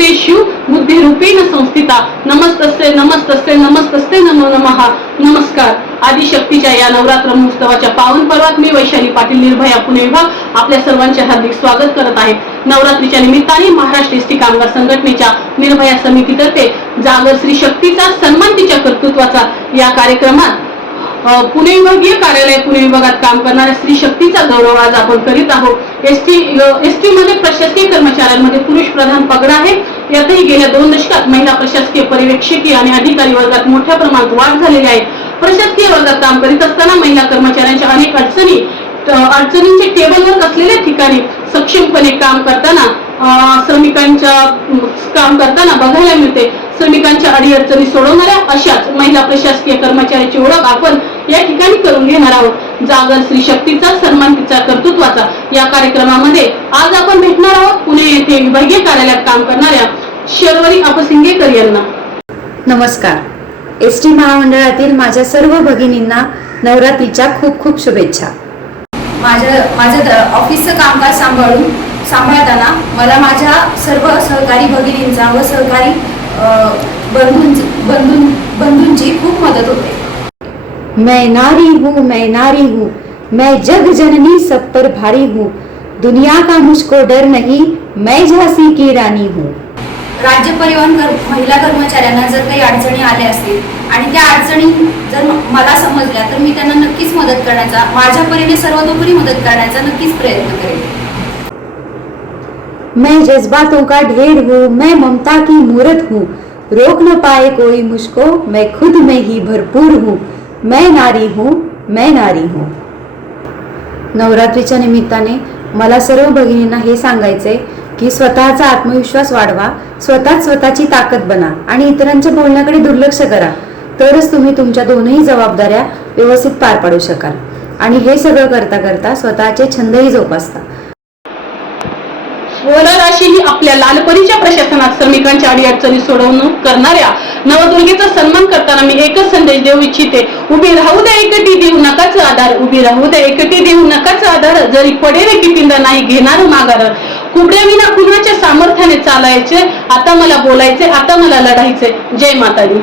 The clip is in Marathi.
रूपेण संस्थिता। नमस्तस्ते नमस्तस्ते नमस्तस्ते नमो नमः। नमस्कार। आदिशक्तीच्या या नवरात्र महोत्सवाच्या पावन पर्वात मी वैशाली पाटील निर्भया पुणे विभाग आपल्या सर्वांचे हार्दिक स्वागत करत आहे. नवरात्रीच्या निमित्ताने महाराष्ट्र एसटी कामगार संघटनेच्या निर्भया समितीतर्फे जागर श्री शक्तीचा सन्मान तिच्या कर्तृत्वाचा या कार्यक्रमात पुणे विभागीय कार्यालय पुणे विभागात काम करणाऱ्या स्त्री शक्तीचा गौरव आज आपण करीत आहोत. एस टी एस टी मध्ये प्रशासकीय कर्मचाऱ्यांमध्ये पुरुष प्रधान पगड आहे. यातही गेल्या दोन दशकात महिला प्रशासकीय पर्यवेक्षकीय आणि अधिकारी वर्गात मोठ्या प्रमाणात वाढ झालेली आहे. प्रशासकीय वर्गात काम करीत असताना महिला कर्मचाऱ्यांच्या अनेक अडचणी अडचणींचे टेबलवर असलेल्या ठिकाणी सक्षमपणे काम करताना श्रमिकांच्या काम करताना बघायला मिळते. श्रमिकांच्या अडीअडचणी सोडवणाऱ्या अशाच महिला प्रशासकीय कर्मचाऱ्याची ओळख आपण या ठिकाणी करून घेणार आहोत. जागर श्री शक्तीचा सन्मान तिचा कर्तृत्वाचा. या कार्यक्रमामध्ये आज आपण भेटणार आहोत पुणे येथे विभागीय कार्यालयात काम करणाऱ्या शर्वरी अपसिंगेकर यांना. नमस्कार. एस टी महामंडळातील माझ्या सर्व भगिनींना नवरात्रीच्या खूप खूप शुभेच्छा. माझं माझं द- ऑफिसचं कामकाज सांभाळून सांभाळताना मला माझ्या सर्व सहकारी भगिनींचा व सहकारी बंधूंची बंधूं बंधूं बंधूंची खूप मदत होते. मैं नारी हूँ मैं नारी हूँ मैं जग जननी सब पर भारी हूँ। दुनिया का मुझको डर नहीं मैं झांसी की रानी हूँ। राज्य परिवहन कर महिला कर्मचाऱ्यांना जर काही अडचणी आल्या असतील आणि त्या अडचणी जर मला समजल्या तर मी त्यांना नक्कीच मदत करण्याचा माझ्या परीने सर्वतोपरी मदत करण्याचा नक्कीच प्रयत्न करेन. मैं जज्बातों का ढेर हूँ मैं ममता की मूर्त हूँ। रोक न पाए कोई मुझको मैं खुद में ही भरपूर हूँ। मैं नारी हूँ मैं नारी हूँ। नवरात्रीच्या निमित्ताने मला सर्व भगिनींना हे सांगायचंय की स्वतःचा आत्मविश्वास वाढवा स्वतःच स्वतःची ताकद बना आणि इतरांच्या बोलण्याकडे दुर्लक्ष करा. तरच तुम्ही तुमच्या दोनही जबाबदाऱ्या व्यवस्थित पार पाडू शकाल. आणि हे सगळं करता करता स्वतःचे छंदही जोपासता. राशी ही आपल्या लालपरीच्या प्रशासनात श्रमिकांच्या अडीअडचणी सोडवणूक करणाऱ्या नवदुर्गेचा सन्मान करताना मी एकच संदेश देऊ इच्छिते. उभी राहू दे एकटी देऊ नकाच आधार. उभी राहू दे एकटी देऊ नकाच आधार. जरी पडेल की पिंड नाही घेणार माघार. कुबड्या विना कुणाच्या सामर्थ्याने चालायचे? आता मला बोलायचे आता मला लढायचे. जय माताजी.